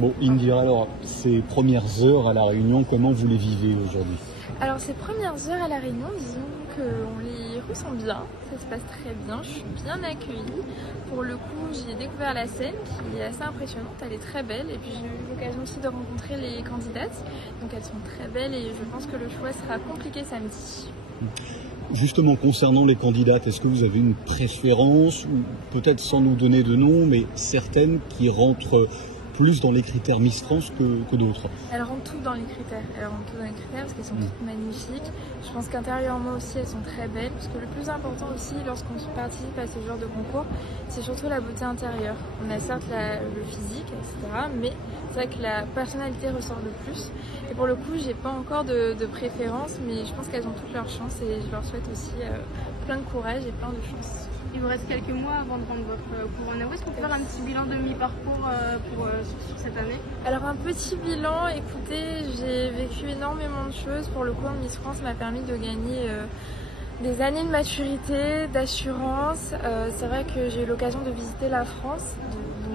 Bon, Indira, alors, ces premières heures à La Réunion, comment vous les vivez aujourd'hui? Alors ces premières heures à La Réunion, disons qu'on les ressent bien, ça se passe très bien, je suis bien accueillie. Pour le coup, j'ai découvert la scène qui est assez impressionnante, elle est très belle et puis j'ai eu l'occasion aussi de rencontrer les candidates, donc elles sont très belles et je pense que le choix sera compliqué samedi. Justement, concernant les candidates, est-ce que vous avez une préférence, ou peut-être sans nous donner de nom, mais certaines qui rentrent plus dans les critères Miss France que d'autres? Elles rentrent toutes dans les critères, parce qu'elles sont toutes magnifiques. Je pense qu'intérieurement aussi elles sont très belles, parce que le plus important aussi lorsqu'on participe à ce genre de concours, c'est surtout la beauté intérieure. On a certes le physique, etc., mais c'est vrai que la personnalité ressort le plus. Et pour le coup, j'ai pas encore de préférence, mais je pense qu'elles ont toutes leurs chances et je leur souhaite aussi plein de courage et plein de chance. Il vous reste quelques mois avant de rendre votre couronne. Est-ce qu'on peut faire un petit bilan de mi-parcours sur cette année? Alors un petit bilan, écoutez, j'ai vécu énormément de choses. Pour le coup, Miss France m'a permis de gagner des années de maturité, d'assurance. C'est vrai que j'ai eu l'occasion de visiter la France,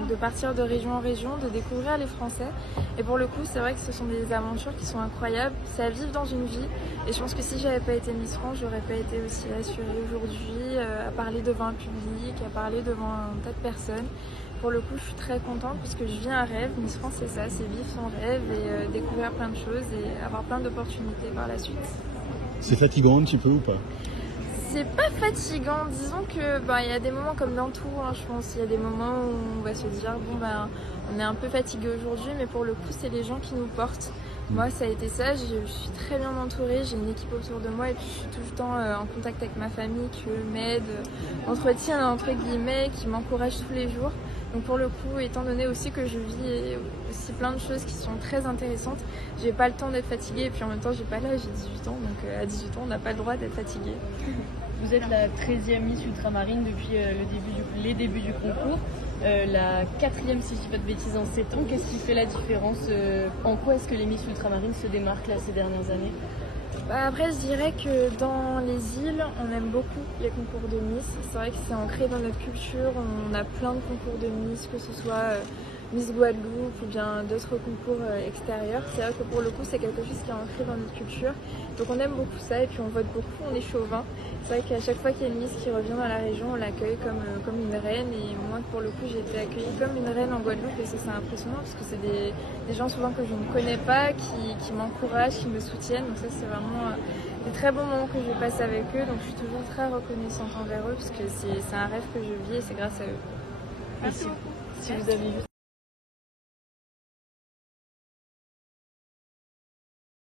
de partir de région en région, de découvrir les Français. Et pour le coup, c'est vrai que ce sont des aventures qui sont incroyables. C'est à vivre dans une vie. Et je pense que si j'avais pas été Miss France, j'aurais pas été aussi assurée aujourd'hui, à parler devant un public, à parler devant un tas de personnes. Pour le coup, je suis très contente parce que je vis un rêve. Miss France, c'est ça, c'est vivre son rêve et découvrir plein de choses et avoir plein d'opportunités par la suite. C'est fatigant un petit peu ou pas? C'est pas fatigant, disons que il y a des moments comme dans tout, hein, je pense. Il y a des moments où on va se dire on est un peu fatigué aujourd'hui, mais pour le coup c'est les gens qui nous portent. Moi ça a été ça, je suis très bien entourée, j'ai une équipe autour de moi et puis je suis tout le temps en contact avec ma famille qui m'aide, entretient entre guillemets, qui m'encourage tous les jours. Donc pour le coup, étant donné aussi que je vis aussi plein de choses qui sont très intéressantes, j'ai pas le temps d'être fatiguée et puis en même temps j'ai pas l'âge, j'ai 18 ans, donc à 18 ans on n'a pas le droit d'être fatigué. Vous êtes la 13e Miss Ultramarine depuis les débuts du concours, la 4e si je dis pas de bêtises en 7 ans. Qu'est-ce qui fait la différence? En quoi est-ce que les Miss Ultramarines se démarquent là ces dernières années? Après, je dirais que dans les îles, on aime beaucoup les concours de Miss. C'est vrai que c'est ancré dans notre culture. On a plein de concours de Miss, que ce soit Miss Guadeloupe ou bien d'autres concours extérieurs. C'est vrai que pour le coup, c'est quelque chose qui est ancré dans notre culture. Donc on aime beaucoup ça et puis on vote beaucoup, on est chauvin. C'est vrai qu'à chaque fois qu'il y a une Miss qui revient dans la région, on l'accueille comme une reine. Et moi, pour le coup, j'ai été accueillie comme une reine en Guadeloupe et ça, c'est impressionnant parce que c'est des gens souvent que je ne connais pas, qui m'encouragent, qui me soutiennent. Donc ça, c'est vraiment des très bons moments que je passe avec eux. Donc je suis toujours très reconnaissante envers eux parce que c'est un rêve que je vis et c'est grâce à eux. Merci beaucoup. Si vous avez